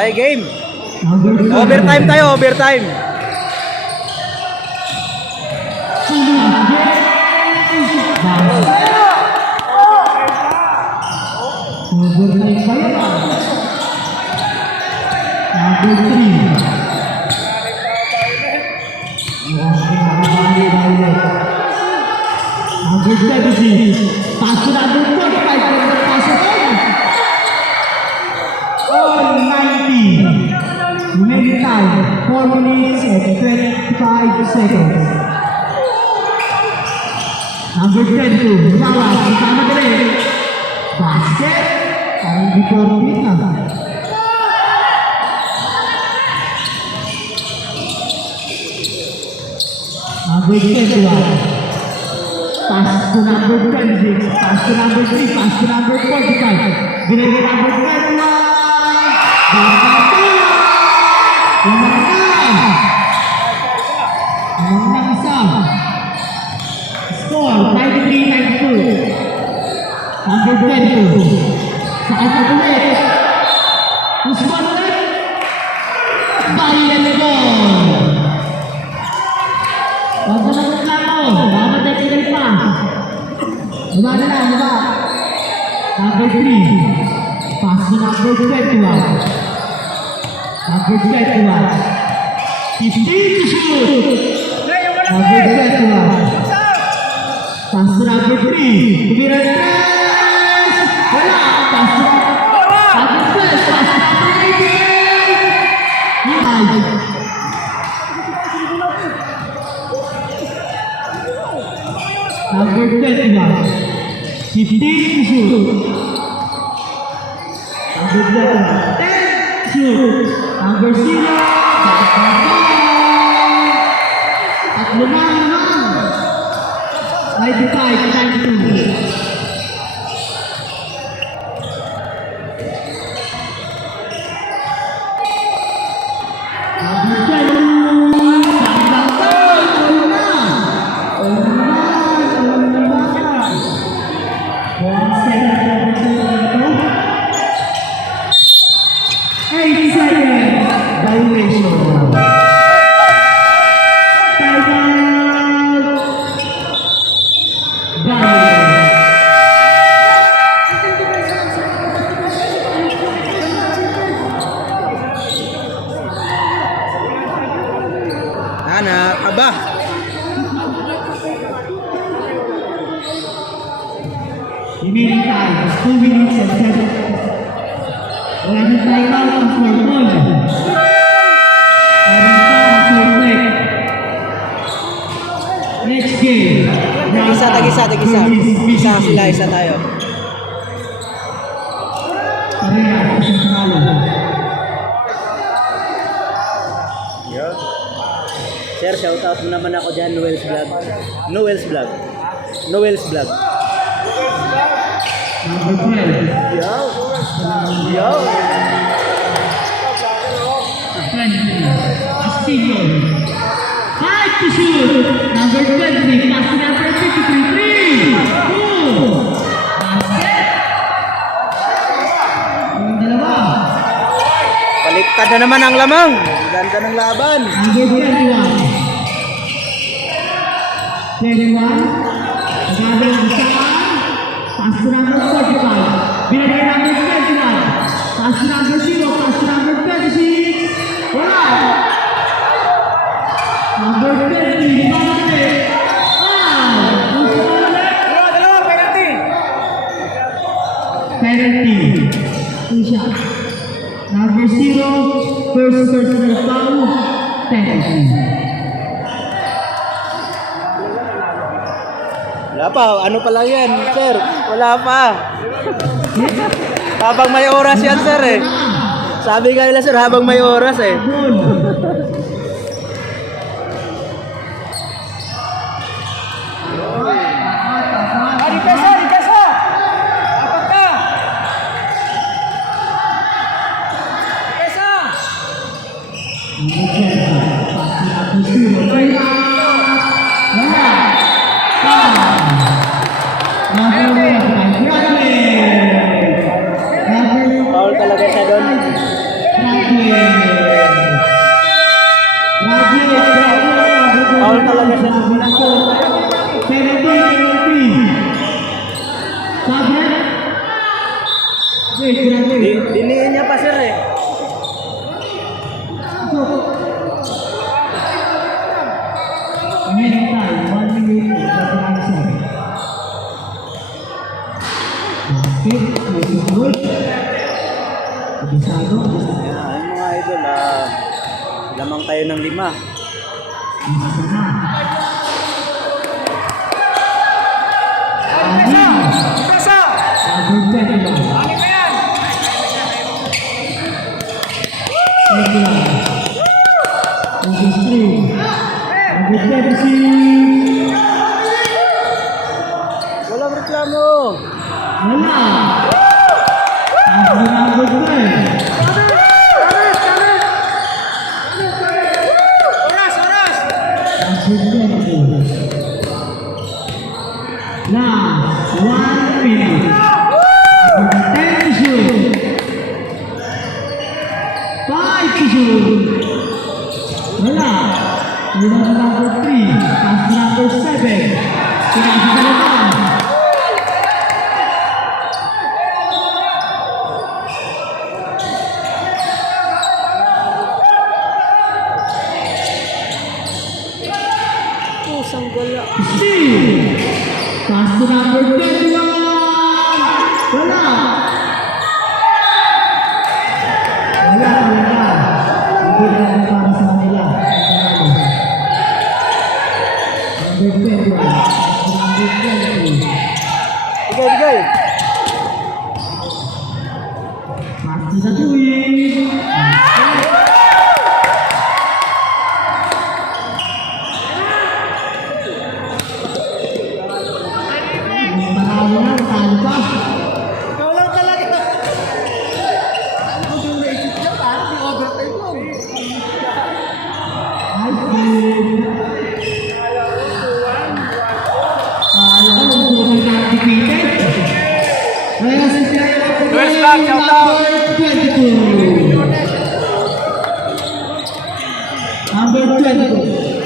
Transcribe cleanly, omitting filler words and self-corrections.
Okay, game. Overtime tayo, overtime. Overtime pa yun. Number 3. Number 17. Pass to number 45. Pass it on. All 90. Remaining time 4 minutes and 25 seconds. Number 22. Bawas. Sama ka rin. Basket. Parang di 14 na. Number 21. Pass to number 26. Pass to number 3. Pass to number 45. Binigay number 21. Umang isa. Score 93-92. Number 22. Sa kanya ulit. Usman ulit. Bayan goal. Wag mo naman lang mo. Baka matay pa. Diba na lang, diba? Number 3. Pass to number 21. Number 21. 15 to shoot. Number 21. Pass to number 3. Tumira na tres. Wala. Pass to number 12. Pass to number 18. Number 21. 15 to shoot. Number 21. 10 shoot. Number 0. At lumayan. 95-92. Anak, aba. Remaining time 2 minutes and 7 seconds. Wala na tayo lang for goal. Next game. Tag-isa. Isa sila, isa tayo. Parehas, isang talo. Sir, shoutout mo naman ako dyan, Noel's Vlog. Noel's Vlog. Number 12. Yo! 20. Castillo. 5 to shoot. Number 20. Pass to number 53. 3. 2. Basket. Yung dalawa. Baliktad na naman ang lamang. Ganda ng laban. Number 21. 21. Nagagawin ang isang. Pass to number 45. Binigay number 21. Pass to number 0. Pass to number 26. Wala. Number 20. Libante. Dalawa, penalty. 2 shots. Number 0. First personal foul. Penalty. Wala pa, ano pa lang yan, sir? Wala pa. Habang may oras yan, sir eh. Sabi nga nila, sir, habang may oras eh. Foul talaga siya doon. Wait, grabe. Diniin niya pa sir eh. Meron tayo, 1 minute sa transfer. Basket, may susunod. Abisado. Ayan, ayun mga idol, lamang tayo ng 5. Isa na. Number 10 ba? Number 3. Number 26. Walang reklamo. Wala. Number 12. Last 1 minute. 10 to shoot. 5 to shoot. Wala. Wala number 3. Pass number 7. Pinasa sa naman. Pusang gala. Steve. Pass to number 21. Wala. Wala. Hindi na lang para sa kanila. Number 21. Number 20. Bigay. Pass to the tuwing. Marami na, talo pa. Ikaw lang talaga. Ano yung naisip niya? Parang yung overtime mo. Ay, alam ko kung na-defeated. Kaya si First back, shout out. Number 22. Number 22.